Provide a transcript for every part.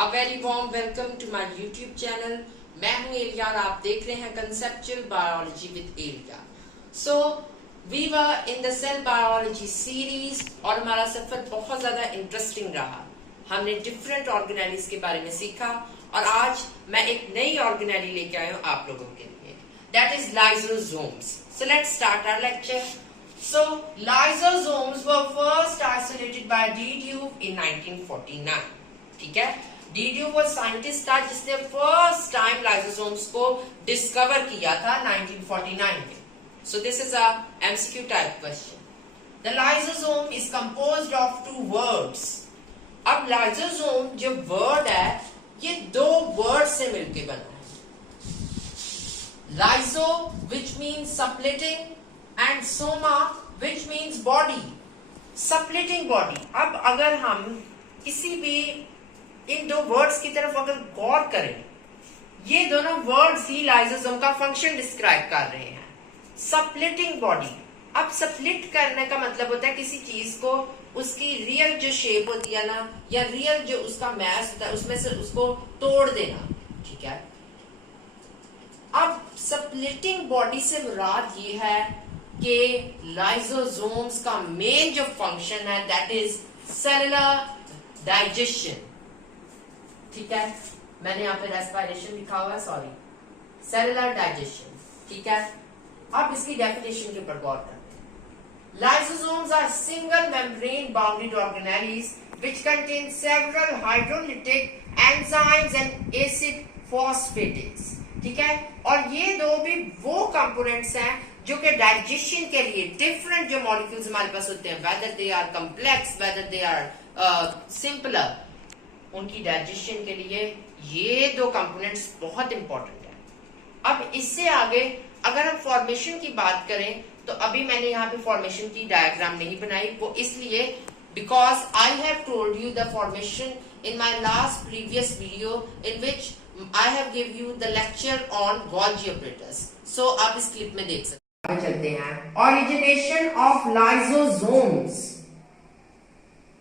A very warm welcome to my YouTube channel. मैं हूं एलिया और आप देख रहे हैं conceptual biology with Alia. So we were in the cell biology series और हमारा सफर बहुत ज्यादा इंटरेस्टिंग रहा. हमने डिफरेंट ऑर्गेनेलीज के बारे में सीखा और आज मैं एक नई ऑर्गेनेली लेके आया हूं आप लोगों के लिए. That is lysosomes. So let's start our lecture. So, lysosomes were first isolated by D. Duve in 1949. ठीक है, डी ड्यूव वो साइंटिस्ट था जिसने फर्स्ट टाइम लाइसोसोम्स को डिस्कवर किया था 1949 में. So this is a MCQ type question. The lysosome is composed of two words. अब लाइसोसोम जो वर्ड है ये दो वर्ड से मिलके बना है. Lyso which means splitting and soma which means body. Splitting body. अब अगर हम किसी भी इन दो वर्ड्स की तरफ अगर गौर करें, ये दोनों वर्ड्स ही लाइसोसोम का फंक्शन डिस्क्राइब कर रहे हैं. Splitting body. अब सप्लिट करने का मतलब होता है किसी चीज को उसकी रियल जो शेप होती है ना, या रियल जो उसका मैस होता है उसमें से उसको तोड़ देना. ठीक है, अब सप्लिटिंग बॉडी से मुराद ये है कि लाइसोसोम्स का मेन जो फंक्शन है दैट इज सेलुलर डाइजेशन. ठीक है, मैंने यहाँ पे रेस्पिरेशन लिखा हुआ है, सॉरी, सेलुलर डाइजेशन. ठीक है, अब इसकी डेफिनेशन के ऊपर गौर करते हैं. Lysosomes are single membrane bounded organelles which contain several hydrolytic enzymes and acid phosphatase. ठीक है, और ये दो भी वो कंपोनेंट्स हैं जो कि डाइजेशन के लिए डिफरेंट जो मॉलिक्यूल्स हमारे पास होते हैं, whether they are complex whether they are simpler, उनकी डाइजेशन के लिए ये दो कंपोनेंट्स बहुत इंपॉर्टेंट है. अब इससे आगे अगर हम फॉर्मेशन की बात करें तो अभी मैंने यहाँ पे फॉर्मेशन की डायग्राम नहीं बनाई, वो इसलिए because I have told you the formation in my last previous video in which I have give you the lecture on Golgi operators. So आप इस क्लिप में देख सकते हैं. चलते हैं ओरिजिनेशन ऑफ लाइसोसोम्स.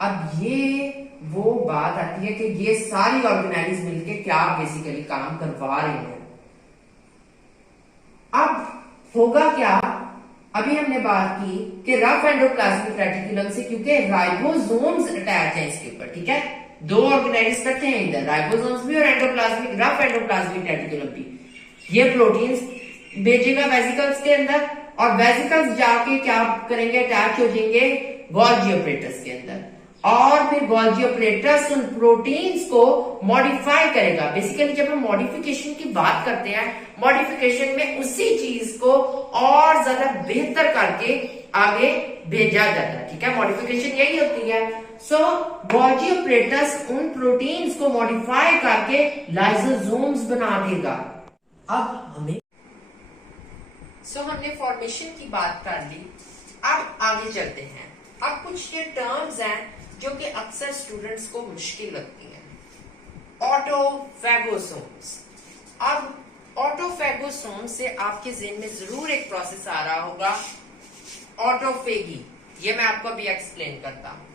अब ये वो बात आती है कि ये सारी ऑर्गेनेलीज मिलके क्या बेसिकली काम करवा रहे हैं. अब होगा क्या, अभी हमने बात की कि रफ एंडोप्लाज्मिक रेटिकुलम से, क्योंकि राइबोसोम्स अटैच है इसके ऊपर. ठीक है, दो ऑर्गेनेलीज इकट्ठे हैं इधर, राइबोसोम्स भी और एंडोप्लाज्मिक रफ एंडोप्लाज्मिक रेटिकुलम भी. ये प्रोटीन्स भेजेगा वेसिकल्स के अंदर और वेसिकल्स जाके क्या करेंगे, अटैच हो जाएंगे गोल्जी ऑपरेटर्स के अंदर, और फिर गोल्जी ऑपरेटर्स उन प्रोटीन्स को मॉडिफाई करेगा. बेसिकली जब हम मॉडिफिकेशन की बात करते हैं, मॉडिफिकेशन में उसी चीज को और ज्यादा बेहतर करके आगे भेजा जाता है. ठीक है, मॉडिफिकेशन यही होती है. सो गोल्जी ऑपरेटर्स उन प्रोटीन्स को मॉडिफाई करके लाइसोसोम्स बना देगा. अब हमें हमने फॉर्मेशन की बात कर ली. अब आगे चलते हैं. अब कुछ ये टर्म्स हैं जो कि अक्सर स्टूडेंट्स को मुश्किल लगती हैं. ऑटोफैगोसोम्स. अब ऑटोफैगोसोम से आपके ज़हन में जरूर एक प्रोसेस आ रहा होगा, ऑटोफेगी. ये मैं आपको अभी एक्सप्लेन करता हूँ.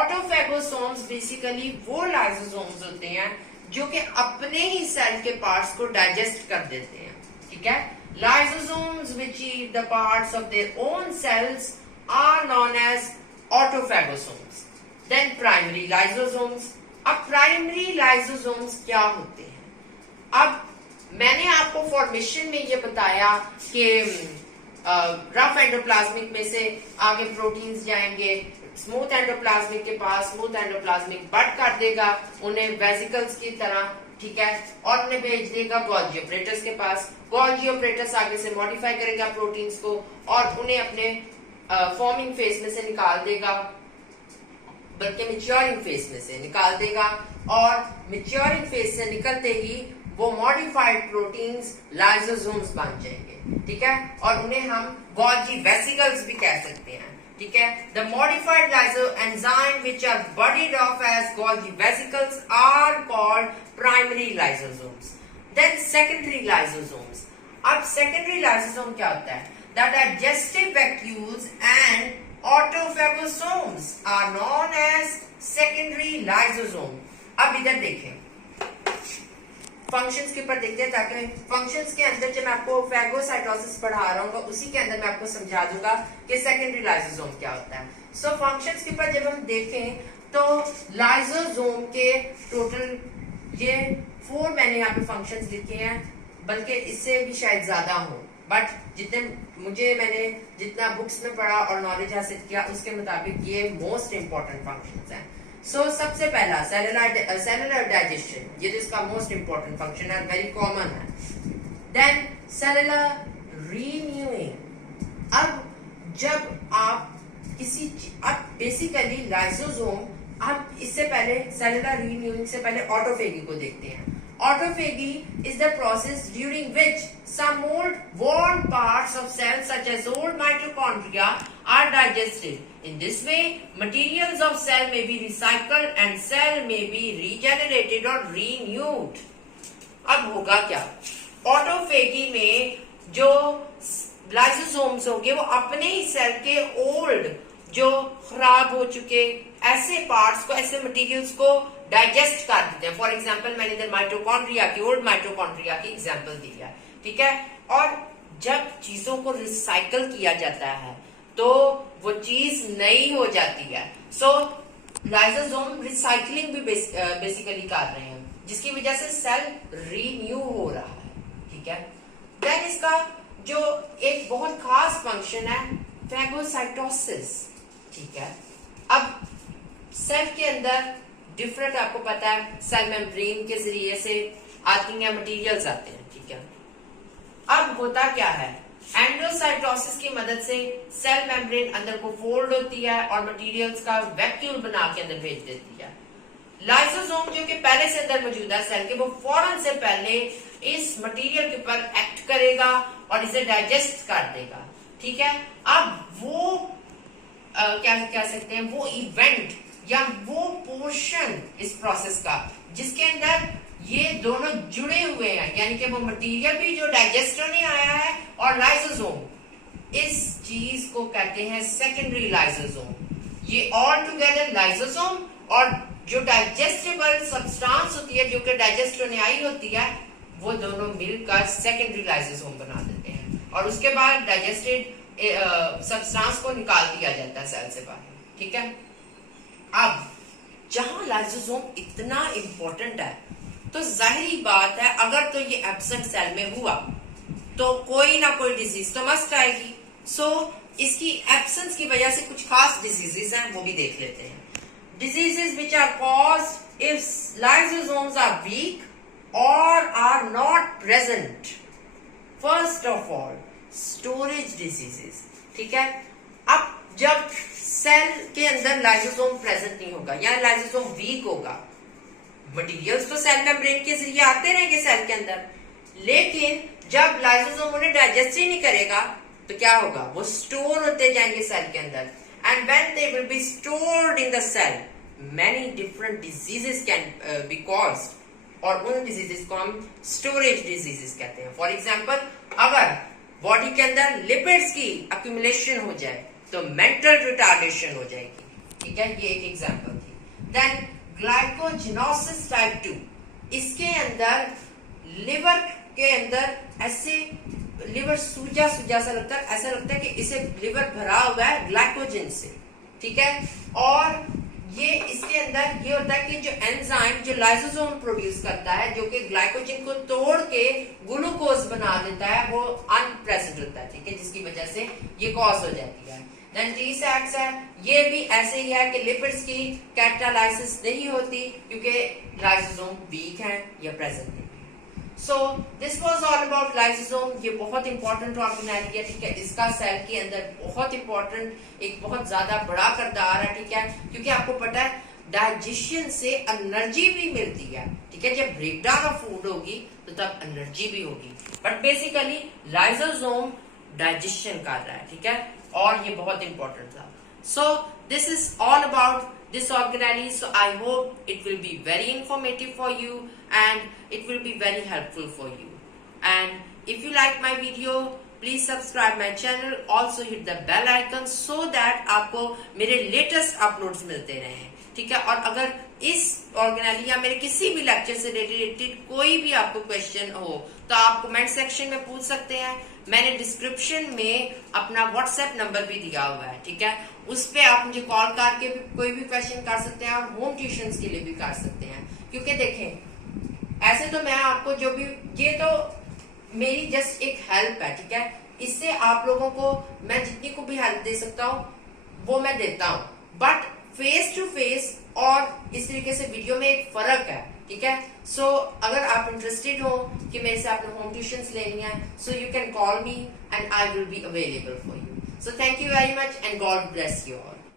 ऑटोफैगोसोम्स बेसिकली वो लाइसोसोम्स होते हैं जो कि अपने ही सेल के पार्ट्स को डाइजेस्ट कर देते हैं. ठीक है, lysosomes which eat the parts of their own cells are known as autophagosomes. Then primary lysosomes. अब primary lysosomes क्या होते हैं? अब मैंने आपको फॉर्मेशन में ये बताया कि रफ एंडोप्लाज्मिक में से आगे प्रोटीन्स जाएंगे स्मूथ एंडोप्लाज्मिक के पास, स्मूथ एंडोप्लाज्मिक बट कर देगा उन्हें वेसिकल्स की तरह. ठीक है, और उन्हें भेज देगा गोल्जी ऑपरेटर्स के पास. गोल्जी ऑपरेटर्स आगे से मॉडिफाई करेगा प्रोटीन्स को और उन्हें अपने फॉर्मिंग फेज में से निकाल देगा, बल्कि मैच्योरिंग फेज में से निकाल देगा, और मैच्योरिंग फेज से निकलते ही वो मॉडिफाइड प्रोटीन्स लाइसोसोम्स बन जाएंगे. ठीक है, और उन्हें हम गोल्जी वेसिकल्स भी कह सकते हैं. ठीक है, the modified lyso enzyme which are budded of as Golgi vesicles are called primary lysosomes. Then secondary lysosomes. अब सेकेंडरी लाइसोसोम क्या होता है? The digestive vacuoles and autophagosomes are known as secondary lysosome. अब इधर देखें, फंक्शंस के ऊपर देखते हैं, ताकि फंक्शंस के अंदर जब मैं आपको फैगोसाइटोसिस पढ़ा रहा हूँ उसी के अंदर मैं आपको समझा दूंगा कि सेकेंडरी लाइसोसोम क्या होता है। सो फंक्शंस के ऊपर जब हम देखें तो लाइसोसोम के टोटल ये 4 मैंने यहाँ पे फंक्शंस लिखे हैं, बल्कि इससे भी शायद ज्यादा हो, बट मैंने जितना बुक्स में पढ़ा और नॉलेज हासिल किया उसके मुताबिक ये मोस्ट इंपॉर्टेंट फंक्शंस हैं। सो सबसे पहला सेलुलर डाइजेशन, ये तो इसका मोस्ट इंपॉर्टेंट फंक्शन है, वेरी कॉमन है। Then cellular renewing. अब जब आप अब बेसिकली लाइसोसोम, हम इससे पहले सेलुलर रीन्यूइंग से पहले ऑटोफेगी को देखते हैं। Autophagy is the process during which some old worn parts of cells such as old mitochondria are digested. In this way, materials of cell may be recycled and cell may be regenerated or renewed. अब होगा क्या? Autophagy में जो lysosomes होंगे वो अपने ही cell के ओल्ड, जो खराब हो चुके ऐसे पार्ट्स को, ऐसे मटेरियल्स को डाइजेस्ट कर देते हैं। फॉर एग्जाम्पल मैंने इधर माइटोकॉन्ड्रिया की, ओल्ड माइटोकॉन्ड्रिया की एग्जाम्पल दिया, ठीक है। और जब चीजों को रिसाइकल किया जाता है तो वो चीज नई हो जाती है। सो लाइसोसोम रिसाइकलिंग भी बेसिकली कर रहे हैं, जिसकी वजह से सेल रीन्यू हो रहा है, ठीक है। देन इसका जो एक बहुत खास फंक्शन है फैगोसाइटोसिस, ठीक है। अब सेल के अंदर डिफरेंट, आपको पता है, सेल मेम्ब्रेन के जरिए से आती हैं मटेरियल्स आते हैं, ठीक है। अब होता क्या है, एंडोसाइटोसिस की मदद से सेल मेम्ब्रेन अंदर को फोल्ड होती है और मटेरियल्स का वैक्यूल बना के अंदर भेज देती है। लाइसोसोम जो कि पहले से अंदर मौजूद है सेल के, वो फौरन से पहले इस मटेरियल के ऊपर एक्ट करेगा और इसे डाइजेस्ट कर देगा, ठीक है। अब वो क्या कह सकते हैं, वो इवेंट या वो पोर्शन इस प्रोसेस का जिसके अंदर ये दोनों जुड़े हुए हैं, यानी कि वो मटेरियल भी जो डाइजेस्ट होने आया है और लाइसोसोम, इस चीज को कहते हैं सेकेंडरी लाइसोसोम। ये ऑल टुगेदर लाइसोसोम और जो डाइजेस्टेबल सब्सटेंस होती है, जो कि डाइजेस्ट होने आई होती है, वो दोनों मिलकर सेकेंडरी लाइसोसोम बना देते हैं और उसके बाद डाइजेस्टेड सब्सटेंस को निकाल दिया जाता है सेल से बाहर, ठीक है। अब जहां लाइसोसोम इतना इंपॉर्टेंट है तो जाहिर बात है अगर तो ये एब्सेंट सेल में हुआ तो कोई ना कोई डिजीज तो मस्ट आएगी। सो इसकी एब्सेंस की वजह से कुछ खास डिजीजेस हैं, वो भी देख लेते हैं। Diseases which are caused if lysosomes are weak और are not present. First of all storage diseases, ठीक है। अब जब सेल के अंदर लाइसोसोम प्रेजेंट नहीं होगा या लाइसोसोम वीक होगा, मटेरियल्स तो सेल मेम्ब्रेन के जरिए आते रहेंगे सेल के अंदर, लेकिन जब लाइसोसोम उन्हें डाइजेस्ट ही नहीं करेगा तो क्या होगा, वो स्टोर होते जाएंगे सेल के अंदर। And when they will be stored in the cell, many different diseases can be caused, और उन डिजीजेस को हम स्टोरेज डिजीजेस कहते हैं। फॉर एग्जाम्पल, अगर बॉडी के अंदर लिपिड्स की अक्यूमुलेशन हो जाए तो मेंटल रिटार्डेशन हो जाएगी, ठीक है। ये एक एग्जांपल थी। देन ग्लाइकोजेनोसिस टाइप 2, इसके अंदर लिवर के अंदर ऐसे लिवर सूजा सूजा सा लगता है, ऐसा लगता है कि इसे लिवर भरा हुआ है ग्लाइकोजन से, ठीक है। और ये इसके अंदर ये होता है कि जो एंजाइम जो लाइसोसोम प्रोड्यूस करता है, जो कि ग्लाइकोजन को तोड़ के ग्लूकोज बना देता है, वो अनप्रेजेंट होता है, ठीक है, जिसकी वजह से ये कॉज हो जाती है। देन T-सैक्स है, ये भी ऐसे ही है कि लिपिड्स की कैटालाइसिस नहीं होती क्योंकि लाइसोसोम वीक है या प्रेजेंट नहीं है। So this was all about lysosome. ये बहुत इंपॉर्टेंट ऑर्गेनेल है, ठीक है। इसका सेल के अंदर बहुत इंपॉर्टेंट, एक बहुत ज्यादा बड़ा किरदार है, ठीक है, क्योंकि आपको पता है डाइजेशन से एनर्जी भी मिलती है, ठीक है। जब ब्रेकडाउन ऑफ फूड होगी तो तब एनर्जी भी होगी, बट बेसिकली लाइसोसोम डाइजेशन कर रहा है, ठीक है, और ये बहुत इंपॉर्टेंट था। So this is all about this organelle. So I hope it will be very informative for you and it will be very helpful for you. And if you like my video, please subscribe my channel. Also hit the bell icon so that आपको मेरे latest uploads मिलते रहें. ठीक है। और अगर इस organise या मेरे किसी भी लेक्चर से रिलेटेड कोई भी आपको क्वेश्चन हो तो आप कमेंट सेक्शन में पूछ सकते हैं। मैंने डिस्क्रिप्शन में अपना व्हाट्सएप नंबर भी दिया हुआ है, ठीक है। उस पे आप मुझे कॉल करके भी कोई भी क्वेश्चन कर सकते हैं और होम ट्यूशन के लिए भी कर सकते हैं। क्योंकि देखें, ऐसे तो मैं आपको जो भी, ये तो मेरी जस्ट एक हेल्प है, ठीक है। इससे आप लोगों को मैं जितनी को भी हेल्प दे सकता हूँ वो मैं देता हूँ, बट फेस टू फेस और इस तरीके से वीडियो में एक फर्क है, ठीक है। सो अगर आप इंटरेस्टेड हो कि मेरे से आपने होम ट्यूशंस लेनी है, so you can call me and I will be available for you. So thank you very much and God bless you all.